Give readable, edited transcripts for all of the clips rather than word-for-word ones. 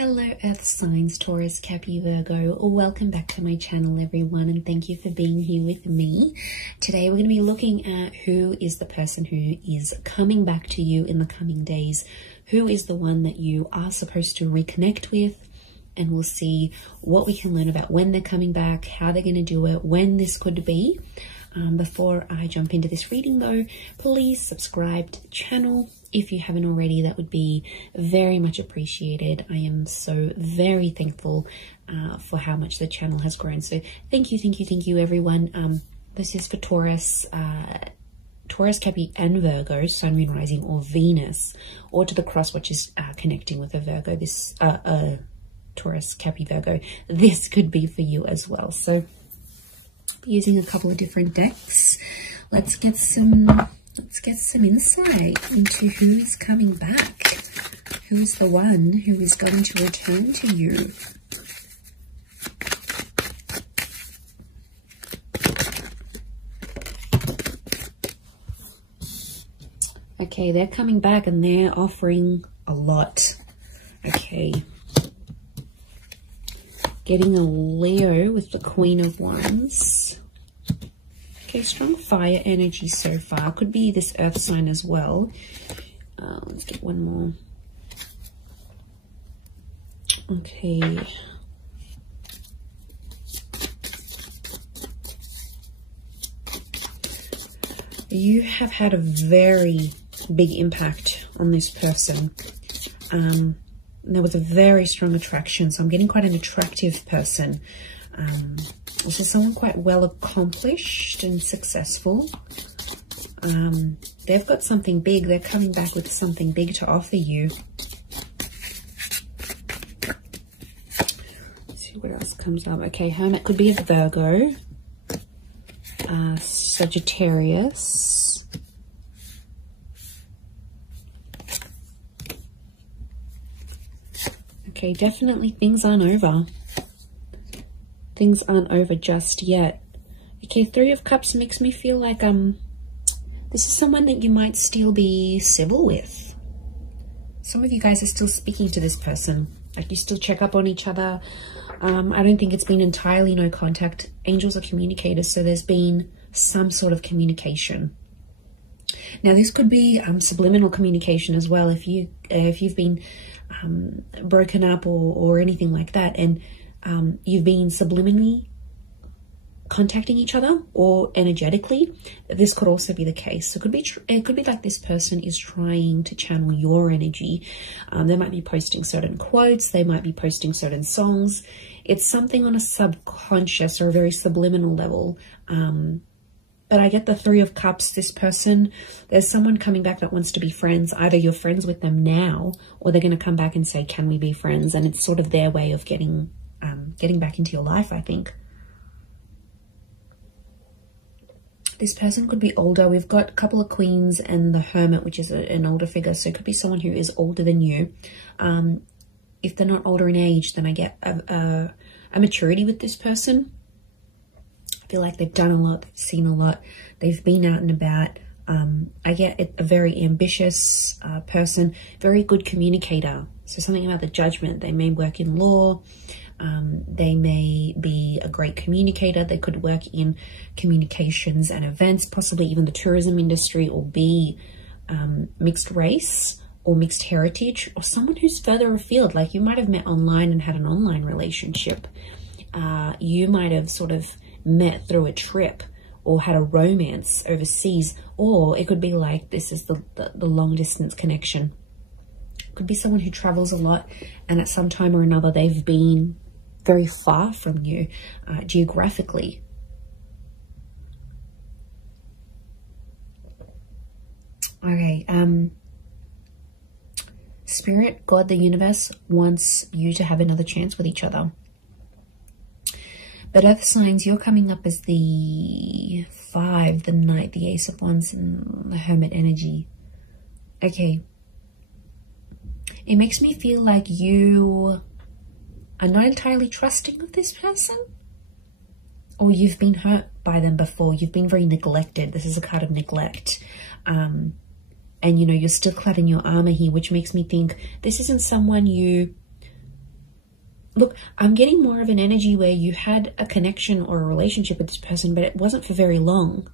Hello Earth signs, Taurus, Cappy, Virgo. Welcome back to my channel everyone, and thank you for being here with me. Today we're going to be looking at who is the person who is coming back to you in the coming days. Who is the one that you are supposed to reconnect with, and we'll see what we can learn about when they're coming back, how they're going to do it, when this could be. Before I jump into this reading though, please subscribe to the channel. If you haven't already, that would be very much appreciated. I am so very thankful for how much the channel has grown. So thank you everyone. This is for Taurus, Cappy and Virgo, Sun, Moon, Rising or Venus, or to the cross which is connecting with a Virgo. This Taurus, Cappy, Virgo, this could be for you as well. So using a couple of different decks, let's get some insight into who is coming back. Who is the one who is going to return to you? Okay, they're coming back and they're offering a lot. Okay. Getting a Leo with the Queen of Wands. Okay, strong fire energy so far. Could be this earth sign as well. Let's get one more. Okay. You have had a very big impact on this person. There was a very strong attraction, so I'm getting quite an attractive person. Also someone quite well accomplished and successful. They've got something big. They're coming back with something big to offer you. Let's see what else comes up. Okay, Hermit could be a Virgo, Sagittarius. Okay, definitely things aren't over. Things aren't over just yet. Okay, Three of Cups makes me feel like this is someone that you might still be civil with. Some of you guys are still speaking to this person. Like, you still check up on each other. I don't think it's been entirely no contact. Angels are communicators, so there's been some sort of communication. Now, this could be subliminal communication as well. If you've been broken up or anything like that, and you've been subliminally contacting each other or energetically, this could also be the case. So it could be like this person is trying to channel your energy. They might be posting certain quotes, they might be posting certain songs. It's something on a subconscious or a very subliminal level. But I get the Three of Cups. This person, there's someone coming back that wants to be friends. Either you're friends with them now, or they're going to come back and say, can we be friends? And it's sort of their way of getting back into your life, I think. This person could be older. We've got a couple of Queens and the Hermit, which is an older figure. So it could be someone who is older than you. If they're not older in age, then I get a maturity with this person. Feel like they've done a lot, they've seen a lot, they've been out and about. I get a very ambitious person, very good communicator. So something about the judgment. They may work in law, they may be a great communicator, they could work in communications and events, possibly even the tourism industry, or be mixed race or mixed heritage, or someone who's further afield. Like, you might have met online and had an online relationship. You might have sort of met through a trip or had a romance overseas, or it could be like this is the long distance connection. It could be someone who travels a lot, and at some time or another they've been very far from you geographically. Okay, Spirit, God, the universe wants you to have another chance with each other. But Earth signs, you're coming up as the 5, the Knight, the Ace of Wands, and the Hermit energy. Okay. It makes me feel like you are not entirely trusting of this person. Or you've been hurt by them before. You've been very neglected. This is a card of neglect. And, you know, you're still clad in your armor here, which makes me think this isn't someone you Look, I'm getting more of an energy where you had a connection or a relationship with this person, but it wasn't for very long.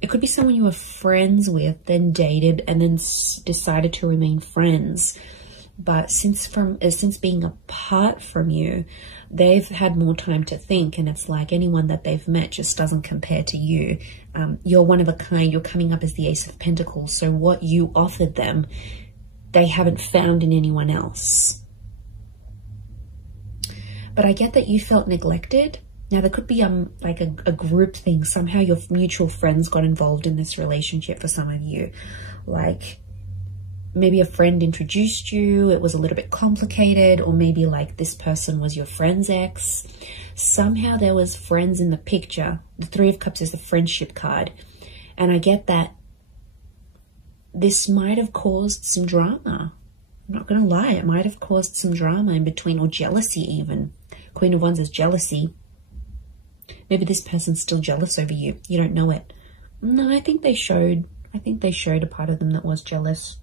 It could be someone you were friends with, then dated, and then decided to remain friends. But since being apart from you, they've had more time to think, and it's like anyone that they've met just doesn't compare to you. You're one of a kind. You're coming up as the Ace of Pentacles. So what you offered them, they haven't found in anyone else. But I get that you felt neglected. Now, there could be like a group thing. Somehow your mutual friends got involved in this relationship for some of you. Like, maybe a friend introduced you, it was a little bit complicated, or maybe like this person was your friend's ex. Somehow there was friends in the picture. The Three of Cups is the friendship card. And I get that this might have caused some drama. I'm not going to lie, it might have caused some drama in between, or jealousy even. Queen of Wands is jealousy. Maybe this person's still jealous over you. You don't know it. No, I think they showed a part of them that was jealous.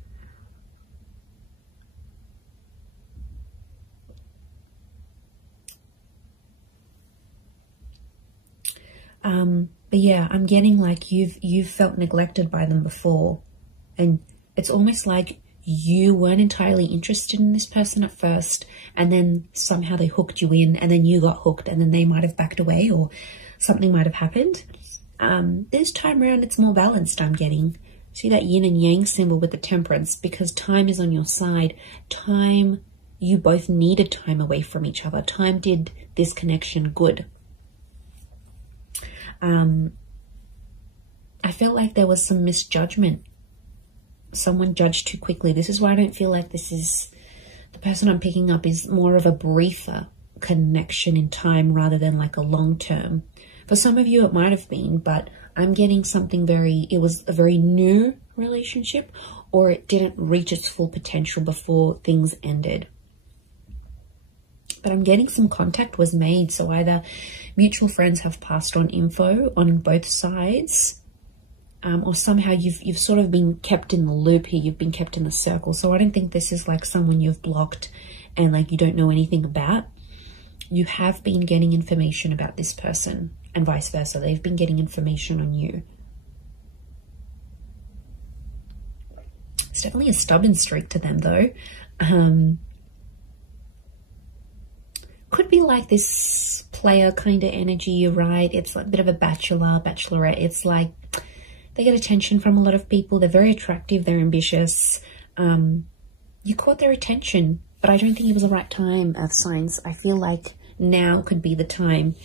But yeah, I'm getting like you've felt neglected by them before, and it's almost like you weren't entirely interested in this person at first, and then somehow they hooked you in, and then you got hooked, and then they might have backed away, or something might have happened. This time around, it's more balanced, I'm getting. See that yin and yang symbol with the Temperance, because time is on your side. Time, you both needed time away from each other. Time did this connection good. I felt like there was some misjudgment. Someone judged too quickly. This is why I don't feel like this is, the person I'm picking up is more of a briefer connection in time rather than like a long term. For some of you it might have been, but I'm getting something it was a very new relationship, or it didn't reach its full potential before things ended. But I'm getting some contact was made, so either mutual friends have passed on info on both sides, or somehow you've sort of been kept in the loop here, you've been kept in the circle. So I don't think this is like someone you've blocked and like you don't know anything about. You have been getting information about this person, and vice versa. They've been getting information on you. It's definitely a stubborn streak to them though. Could be like this player kind of energy, right? It's like a bit of a bachelor, bachelorette. It's like they get attention from a lot of people. They're very attractive. They're ambitious. You caught their attention, but I don't think it was the right time, Earth signs. I feel like now could be the time,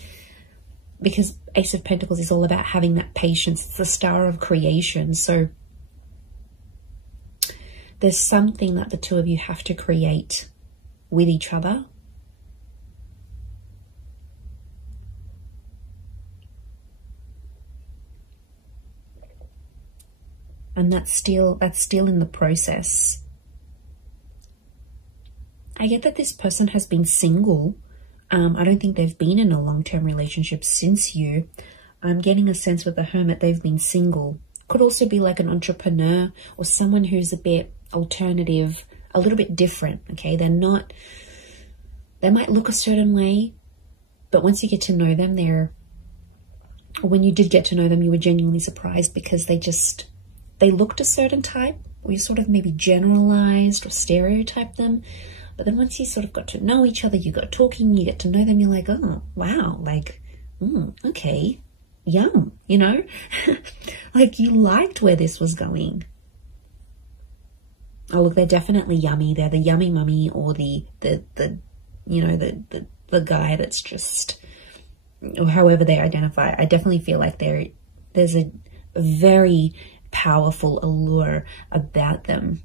because Ace of Pentacles is all about having that patience. It's the star of creation. So there's something that the two of you have to create with each other. And that's still in the process. I get that this person has been single. I don't think they've been in a long-term relationship since you. I'm getting a sense with the Hermit they've been single. Could also be like an entrepreneur or someone who's a bit alternative, a little bit different, okay? They might look a certain way, but once you get to know them, when you did get to know them, you were genuinely surprised because they looked a certain type, or you sort of maybe generalized or stereotyped them. But then once you sort of got to know each other, you got talking, you get to know them, you're like, oh, wow, like, okay, yum, you know? Like you liked where this was going. Oh, look, they're definitely yummy. They're the yummy mummy, or the guy that's just, or however they identify. I definitely feel like there's a very powerful allure about them.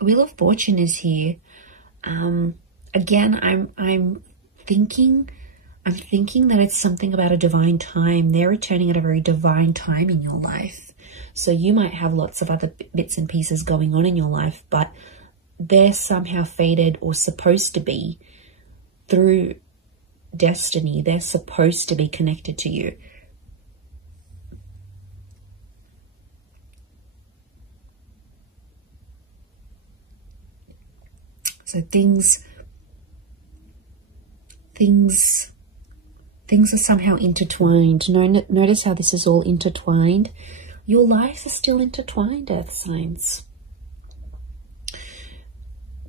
Wheel of Fortune is here. Again, I'm thinking that it's something about a divine time. They're returning at a very divine time in your life. So you might have lots of other bits and pieces going on in your life, but they're somehow fated or supposed to be through destiny. They're supposed to be connected to you. So things are somehow intertwined. Notice how this is all intertwined. Your lives are still intertwined, Earth signs.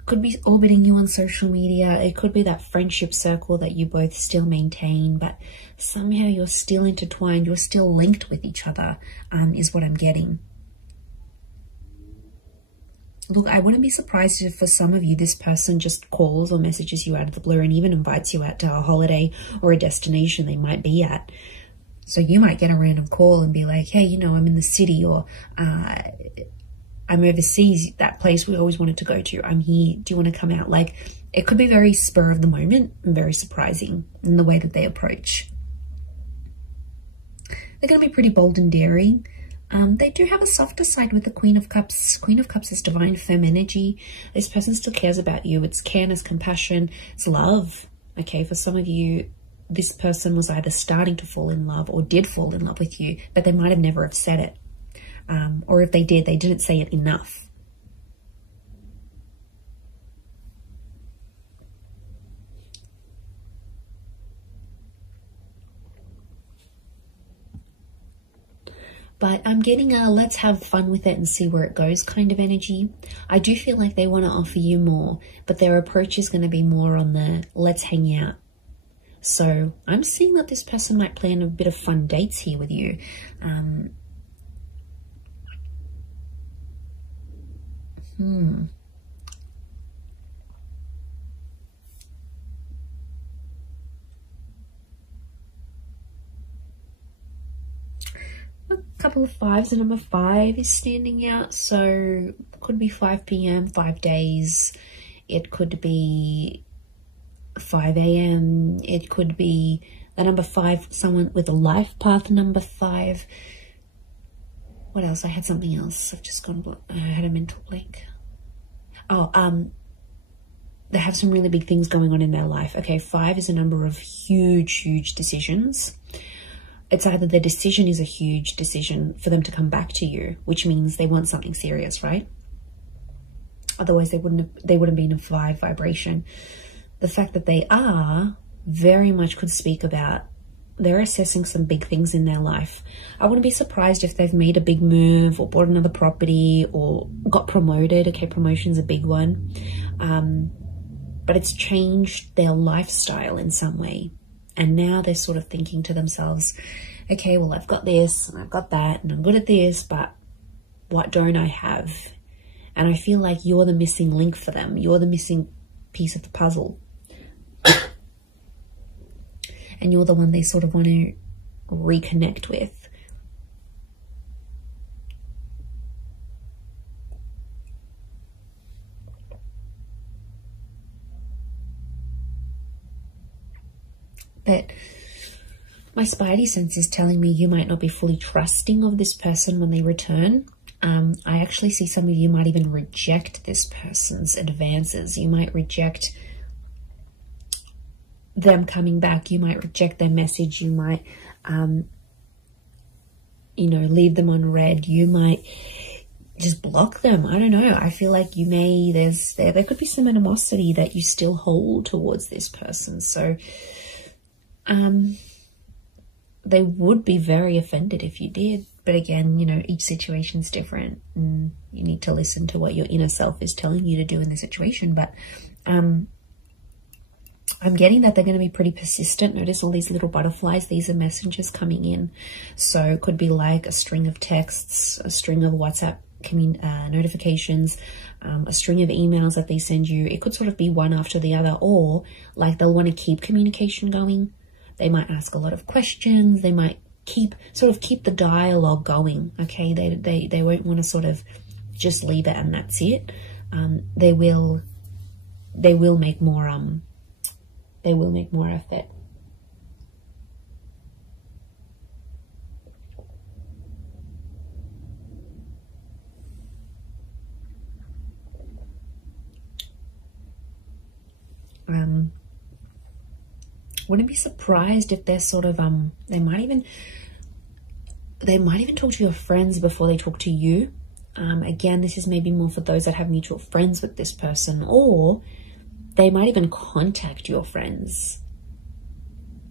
Could be orbiting you on social media. It could be that friendship circle that you both still maintain, but somehow you're still intertwined. You're still linked with each other, is what I'm getting. Look, I wouldn't be surprised if for some of you, this person just calls or messages you out of the blue and even invites you out to a holiday or a destination they might be at. So you might get a random call and be like, hey, you know, I'm in the city, or I'm overseas, that place we always wanted to go to. I'm here. Do you want to come out? Like, it could be very spur of the moment and very surprising in the way that they approach. They're going to be pretty bold and daring. They do have a softer side with the Queen of Cups. Queen of Cups is divine femme energy. This person still cares about you. It's careness, compassion, it's love. Okay, for some of you, this person was either starting to fall in love or did fall in love with you, but they might have never have said it. Or if they did, they didn't say it enough. But I'm getting a let's have fun with it and see where it goes kind of energy. I do feel like they want to offer you more, but their approach is going to be more on the let's hang out. So I'm seeing that this person might plan a bit of fun dates here with you. A couple of fives, and number 5 is standing out. So could be 5 p.m, 5 days. It could be 5 a.m. It could be the number 5, someone with a life path number 5. What else? I had something else. I've just gone, I had a mental blank. Oh, they have some really big things going on in their life. Okay, 5 is a number of huge decisions. It's either the decision is a huge decision for them to come back to you, which means they want something serious, right? Otherwise they wouldn't be in a 5 vibration. The fact that they are very much could speak about they're assessing some big things in their life. I wouldn't be surprised if they've made a big move or bought another property or got promoted. Okay, promotion's a big one. But it's changed their lifestyle in some way. And now they're sort of thinking to themselves, okay, well, I've got this and I've got that and I'm good at this, but what don't I have? And I feel like you're the missing link for them. You're the missing piece of the puzzle. And you're the one they sort of want to reconnect with. But my spidey sense is telling me you might not be fully trusting of this person when they return. I actually see some of you might even reject this person's advances. You might reject them coming back. You might reject their message. You might, leave them on red. You might just block them. I don't know. I feel like you may, there could be some animosity that you still hold towards this person. So, they would be very offended if you did. But again, each situation's different and you need to listen to what your inner self is telling you to do in the situation. But I'm getting that they're going to be pretty persistent. Notice all these little butterflies. These are messengers coming in. So it could be like a string of texts, a string of WhatsApp notifications, a string of emails that they send you. It could sort of be one after the other, or like they'll want to keep communication going. They might ask a lot of questions. They might keep the dialogue going. Okay, they won't want to sort of just leave it and that's it. They will make more effort. Wouldn't be surprised if they're sort of they might even talk to your friends before they talk to you. Again, this is maybe more for those that have mutual friends with this person, or They might even contact your friends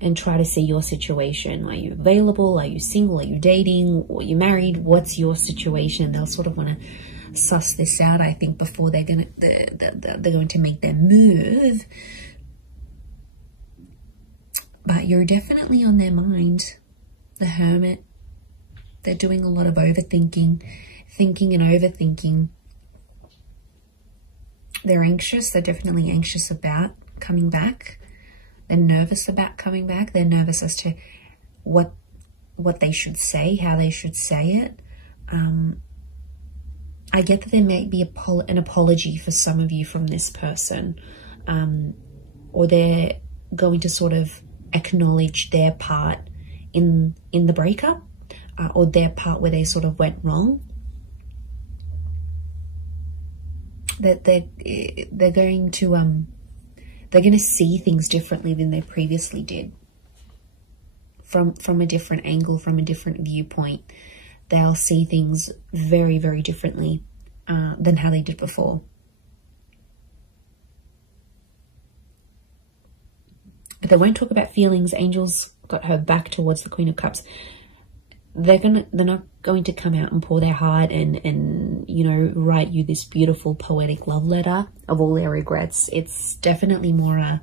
and try to see your situation. Are you available? Are you single? Are you dating? Or are you married? What's your situation? They'll sort of want to suss this out, I think, before they're going to make their move. But you're definitely on their mind. The Hermit. They're doing a lot of overthinking, thinking and overthinking. They're anxious. They're definitely anxious about coming back. They're nervous about coming back. They're nervous as to what they should say, how they should say it. I get that there may be an apology for some of you from this person, or they're going to sort of acknowledge their part in the breakup, or their part where they sort of went wrong. That they're going to see things differently than they previously did. From a different angle, from a different viewpoint. They'll see things very, very differently than how they did before. But they won't talk about feelings. Angels got her back towards the Queen of Cups. They're not going to come out and pour their heart and you know, write you this beautiful poetic love letter of all their regrets. It's definitely more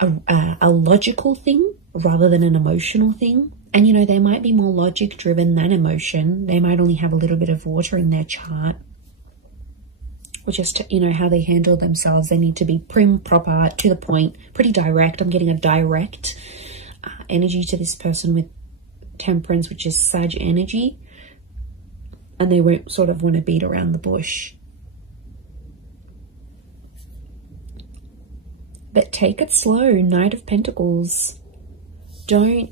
a logical thing rather than an emotional thing. And, you know, they might be more logic driven than emotion. They might only have a little bit of water in their chart. Or just, you know, how they handle themselves. They need to be prim, proper, to the point, pretty direct. I'm getting a direct energy to this person with Temperance, which is Sag energy. And they won't sort of want to beat around the bush. But take it slow. Knight of Pentacles. Don't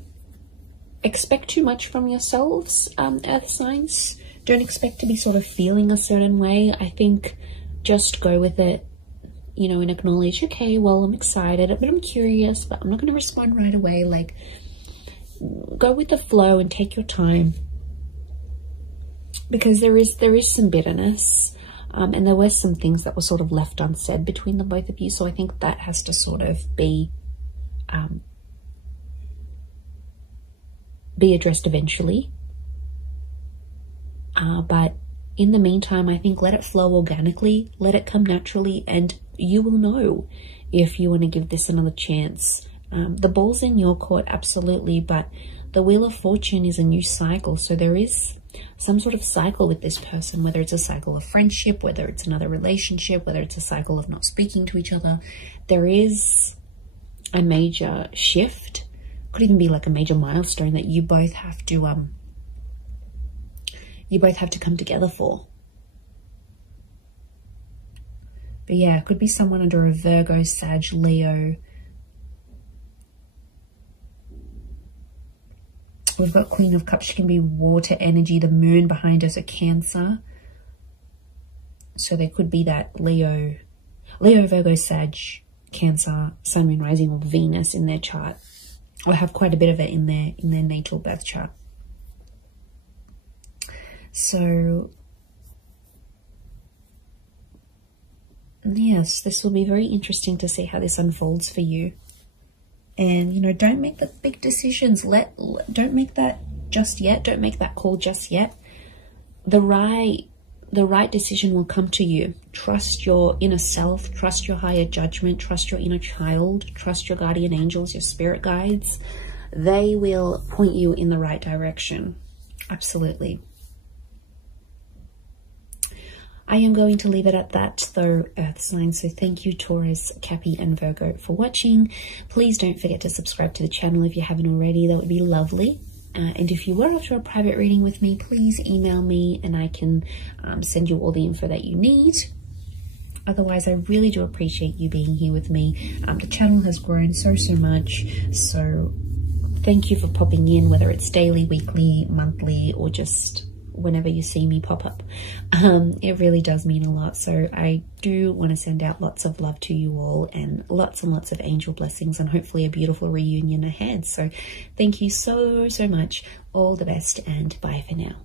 expect too much from yourselves, earth signs. Don't expect to be sort of feeling a certain way. I think just go with it, you know, and acknowledge, okay, well, I'm excited, but I'm curious, but I'm not going to respond right away. Like, go with the flow and take your time, because there is some bitterness, and there were some things that were sort of left unsaid between the both of you. So I think that has to sort of be addressed eventually. But in the meantime, I think let it flow organically, let it come naturally, and you will know if you want to give this another chance. The ball's in your court, absolutely, but the Wheel of Fortune is a new cycle. So there is some sort of cycle with this person, whether it's a cycle of friendship, whether it's another relationship, whether it's a cycle of not speaking to each other. There is a major shift. Could even be like a major milestone that you both have to come together for. But yeah, it could be someone under a Virgo, Sag, Leo. We've got Queen of Cups. She can be water energy. The moon behind us, a Cancer. So there could be that Leo, Virgo, Sag, Cancer, Sun, Moon, Rising, or Venus in their chart. Or have quite a bit of it in their natal birth chart. So yes, this will be very interesting to see how this unfolds for you. And, you know, don't make the big decisions. Don't make that just yet. Don't make that call just yet. The right decision will come to you. Trust your inner self. Trust your higher judgment. Trust your inner child. Trust your guardian angels, your spirit guides. They will point you in the right direction. Absolutely. I am going to leave it at that, though, earth signs. So thank you, Taurus, Cappy, and Virgo, for watching. Please don't forget to subscribe to the channel if you haven't already. That would be lovely. And if you were after a private reading with me, please email me and I can send you all the info that you need. Otherwise, I really do appreciate you being here with me. The channel has grown so much. So thank you for popping in, whether it's daily, weekly, monthly, or just whenever you see me pop up. It really does mean a lot. So I do want to send out lots of love to you all, and lots of angel blessings, and hopefully a beautiful reunion ahead. So thank you so much. All the best, and bye for now.